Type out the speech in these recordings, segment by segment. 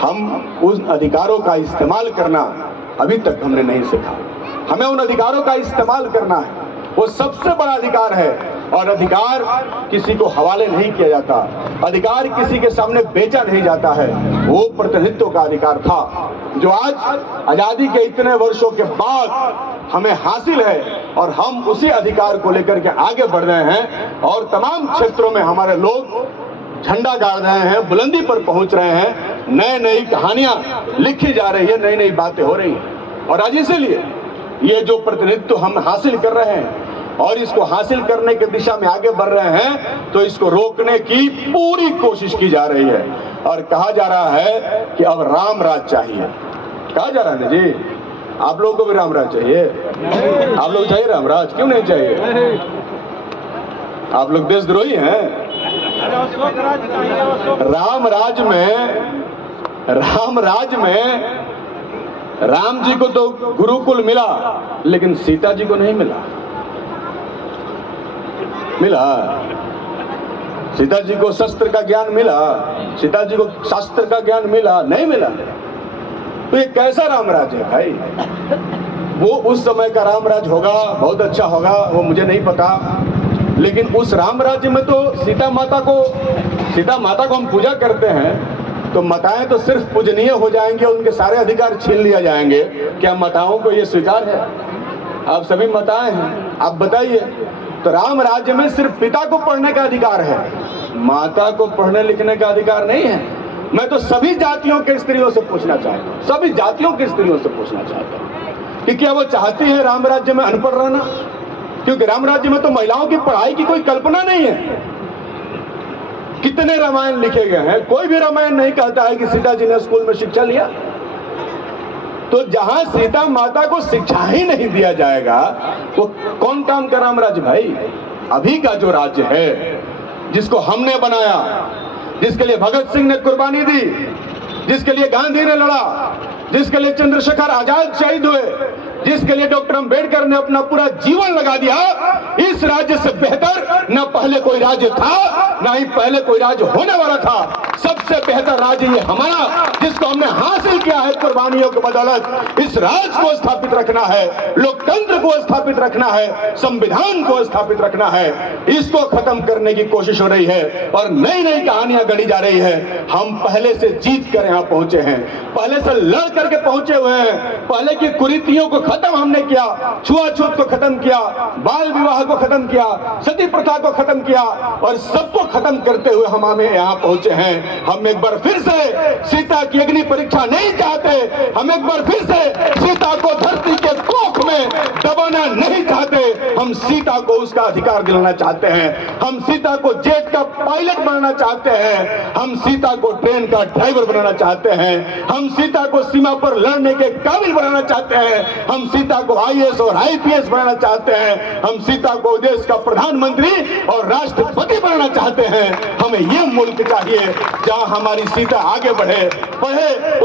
हम उन अधिकारों का इस्तेमाल करना अभी तक हमने नहीं सीखा। हमें उन अधिकारों का इस्तेमाल करना है, वो सबसे बड़ा अधिकार है। और अधिकार किसी को हवाले नहीं किया जाता, अधिकार किसी के सामने बेचा नहीं जाता है। वो प्रतिनिधित्व का अधिकार था जो आज आजादी के इतने वर्षों के बाद हमें हासिल है, और हम उसी अधिकार को लेकर के आगे बढ़ रहे हैं। और तमाम क्षेत्रों में हमारे लोग झंडा गाड़ रहे हैं, बुलंदी पर पहुंच रहे हैं, नई नई कहानियां लिखी जा रही है, नई नई बातें हो रही हैं। और आज इसीलिए ये जो प्रतिनिधित्व हम हासिल कर रहे हैं और इसको हासिल करने की दिशा में आगे बढ़ रहे हैं, तो इसको रोकने की पूरी कोशिश की जा रही है। और कहा जा रहा है कि अब राम राज चाहिए। कहा जा रहा है ना जी, आप लोगों को भी राम राज चाहिए? आप लोग चाहिए राम राज? क्यों नहीं चाहिए? आप लोग देशद्रोही हैं। राम राज में राम जी को तो गुरुकुल मिला, लेकिन सीता जी को नहीं मिला। सीता जी को शस्त्र का ज्ञान मिला, सीता जी को शास्त्र का ज्ञान मिला? नहीं मिला। तो ये कैसा रामराज है भाई? वो उस समय का रामराज होगा, बहुत अच्छा होगा, वो मुझे नहीं पता। लेकिन उस रामराज्य में तो सीता माता को हम पूजा करते हैं, तो माताएं तो सिर्फ पूजनीय हो जाएंगे, उनके सारे अधिकार छीन लिया जाएंगे। क्या माताओं को ये स्वीकार है? आप सभी माताएं हैं, आप बताइए। तो राम राज्य में सिर्फ पिता को पढ़ने का अधिकार है, माता को पढ़ने लिखने का अधिकार नहीं है। मैं तो सभी जातियों के स्त्रियों से पूछना चाहता हूँ, सभी जातियों की स्त्रियों से पूछना चाहता हूँ कि क्या वो चाहती है राम राज्य में अनपढ़ रहना? क्योंकि राम राज्य में तो महिलाओं की पढ़ाई की कोई कल्पना नहीं है। कितने रामायण लिखे गए हैं, कोई भी रामायण नहीं कहता है कि सीता जी ने स्कूल में शिक्षा लिया। तो जहां सीता माता को शिक्षा ही नहीं दिया जाएगा, वो कौन काम का राम राज्य भाई? अभी का जो राज्य है, जिसको हमने बनाया, जिसके लिए भगत सिंह ने कुर्बानी दी, जिसके लिए गांधी ने लड़ा, जिसके लिए चंद्रशेखर आजाद शहीद हुए, जिसके लिए डॉक्टर अंबेडकर ने अपना पूरा जीवन लगा दिया, इस राज्य से बेहतर न पहले कोई राज्य था, न ही पहले कोई राज्य होने वाला था। सबसे बेहतर राज्य ये हमारा, जिसको हमने हासिल किया है कुर्बानियों की बदौलत। इस राज को स्थापित रखना है, लोकतंत्र को स्थापित रखना है, संविधान को स्थापित रखना है। इसको खत्म करने की कोशिश हो रही है और नई नई कहानियां गढ़ी जा रही है। हम पहले से जीत कर यहाँ पहुंचे हैं, पहले से लड़ करके पहुंचे हुए हैं। पहले की कुरीतियों को खत्म हमने किया, छुआछूत को खत्म किया, बाल विवाह को खत्म किया, सती प्रथा को खत्म किया, और सबको खत्म करते हुए हम यहाँ पहुंचे हैं। हम एक बार फिर से सीता की अग्नि परीक्षा नहीं चाहते, हम एक बार फिर से सीता को धरती के कोख में दबाना नहीं चाहते। हम सीता को उसका अधिकार दिलाना चाहते हैं, हम सीता को जेट का पायलट बनाना चाहते हैं, हम सीता को ट्रेन का ड्राइवर बनाना चाहते हैं, हम सीता को सीमा पर लड़ने के काबिल बनाना चाहते हैं, हम सीता को IAS और IPS बनाना चाहते हैं, हम सीता को देश का प्रधानमंत्री और राष्ट्रपति बनाना चाहते हैं। हमें ये मुल्क चाहिए जहां हमारी सीता आगे बढ़े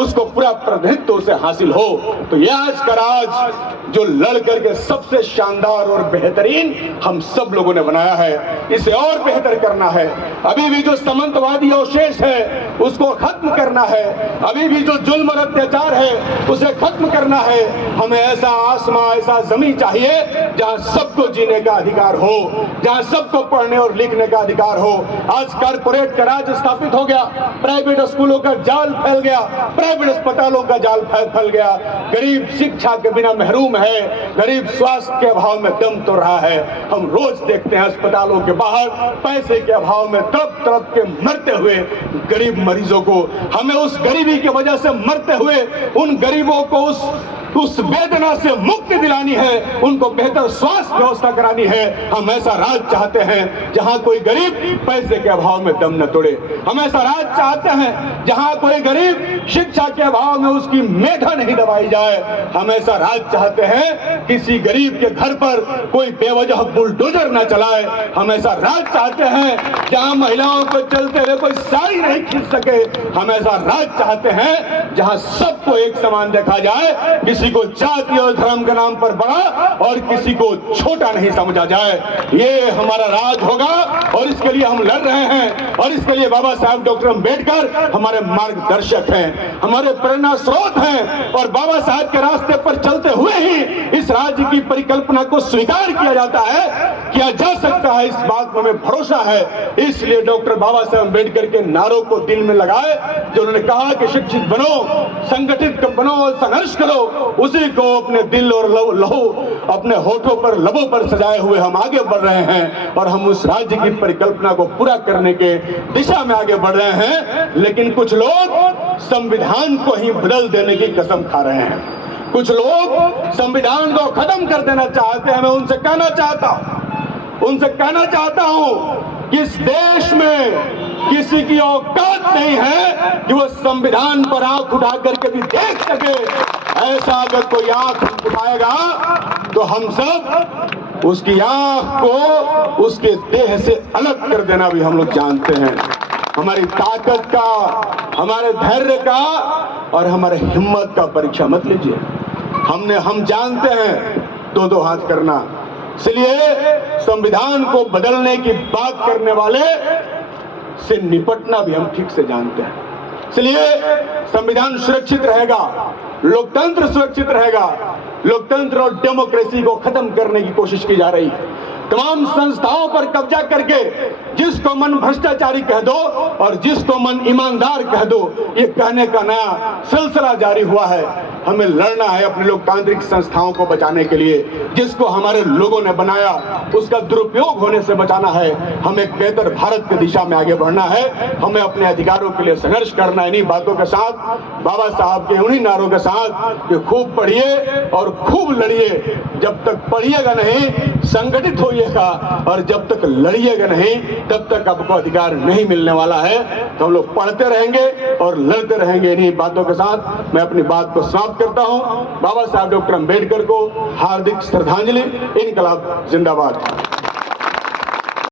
उसको पूरा प्रतिनिधित्व से हासिल हो। तो ये आज का राज जो लड़ करके सबसे शानदार और बेहतरीन हम सब लोगों ने बनाया है, इसे और बेहतर करना है। अभी भी जो सामंतवादी अवशेष है उसको खत्म करना है, अभी भी जो जुल्म और अत्याचार है उसे खत्म करना है। हमें ऐसा आसमां, ऐसा जमीन चाहिए जहां सबको जीने का अधिकार हो, जहां सबको पढ़ने और लिखने का अधिकार हो। आज कारपोरेट का राज स्थापित हो गया, प्राइवेट स्कूलों का जाल फैल गया, प्राइवेट अस्पतालों का जाल फैल गया। गरीब शिक्षा के बिना महरूम है, गरीब स्वास्थ्य के अभाव में दम तोड़ रहा है। हम रोज देखते हैं अस्पतालों के बाहर पैसे के अभाव में तड़प तड़प के मरते हुए गरीब मरीजों को। हमें उस गरीबी की वजह से मरते हुए उन गरीबों को उस वेदना से मुक्ति दिलानी है, उनको बेहतर स्वास्थ्य व्यवस्था करानी है। हम ऐसा राज चाहते हैं जहां कोई गरीब पैसे के अभाव में दम न तोड़े। हम ऐसा राज चाहते हैं जहां कोई गरीब शिक्षा के अभाव में उसकी मेधा नहीं दबाई जाए। हम ऐसा राज चाहते हैं किसी गरीब के घर पर कोई बेवजह बुलडोजर न चलाए। हम ऐसा राज चाहते हैं जहां महिलाओं को चलते हुए कोई साड़ी नहीं खींच सके। हम ऐसा राज चाहते हैं जहां सबको एक समान देखा जाए, किसी को जाति और धर्म के नाम पर बड़ा और किसी को छोटा नहीं समझा जाए। ये हमारा राज होगा और इसके लिए हम लड़ रहे हैं और इसके लिए बाबा साहब डॉक्टर अम्बेडकर हमारे मार्गदर्शक हैं, हमारे प्रेरणा स्रोत हैं और बाबा साहब के रास्ते पर चलते हुए ही इस राज्य की परिकल्पना को स्वीकार किया जाता है, किया जा सकता है। इस बात में हमें भरोसा है। इसलिए डॉक्टर बाबा साहब अम्बेडकर के नारों को दिल में लगाए, जो उन्होंने कहा कि शिक्षित बनो, संगठित बनो और संघर्ष करो, उसी को अपने दिल और लहू अपने होठों पर लबों पर सजाए हुए हम आगे बढ़ रहे हैं और हम उस राज्य की परिकल्पना को पूरा करने के दिशा में आगे बढ़ रहे हैं। लेकिन कुछ लोग संविधान को ही बदल देने की कसम खा रहे हैं, कुछ लोग संविधान को खत्म कर देना चाहते हैं। मैं उनसे कहना चाहता हूं कि इस देश में किसी की औकात नहीं है कि वो संविधान पर आंख उठा करके भी देख सके। ऐसा अगर कोई आंख उठाएगा तो हम सब उसकी आंख को उसके देह से अलग कर देना भी हम लोग जानते हैं। हमारी ताकत का, हमारे धैर्य का और हमारे हिम्मत का परीक्षा मत लीजिए। हम जानते हैं दो हाथ करना, इसलिए संविधान को बदलने की बात करने वाले से निपटना भी हम ठीक से जानते हैं। इसलिए संविधान सुरक्षित रहेगा, लोकतंत्र सुरक्षित रहेगा। लोकतंत्र और डेमोक्रेसी को खत्म करने की कोशिश की जा रही है। तमाम संस्थाओं पर कब्जा करके जिसको मन भ्रष्टाचारी कह दो और जिसको मन ईमानदार कह दो, ये कहने का नया सिलसिला जारी हुआ है। हमें लड़ना है अपने लोकतांत्रिक संस्थाओं को बचाने के लिए, जिसको हमारे लोगों ने बनाया उसका दुरुपयोग होने से बचाना है। हमें एक बेहतर भारत की दिशा में आगे बढ़ना है। हमें अपने अधिकारों के लिए संघर्ष करना है। इन्हीं बातों के साथ, बाबा साहब के उन्हीं नारों के साथ कि खूब पढ़िए और खूब लड़िए। जब तक पढ़िएगा नहीं, संगठित होइएगा और जब तक लड़िएगा नहीं, तब तक आपको अधिकार नहीं मिलने वाला है। तो हम लोग पढ़ते रहेंगे और लड़ते रहेंगे। इन्हीं बातों के साथ मैं अपनी बात को समाप्त करता हूं। बाबा साहब डॉक्टर अम्बेडकर को हार्दिक श्रद्धांजलि। इनकलाब जिंदाबाद।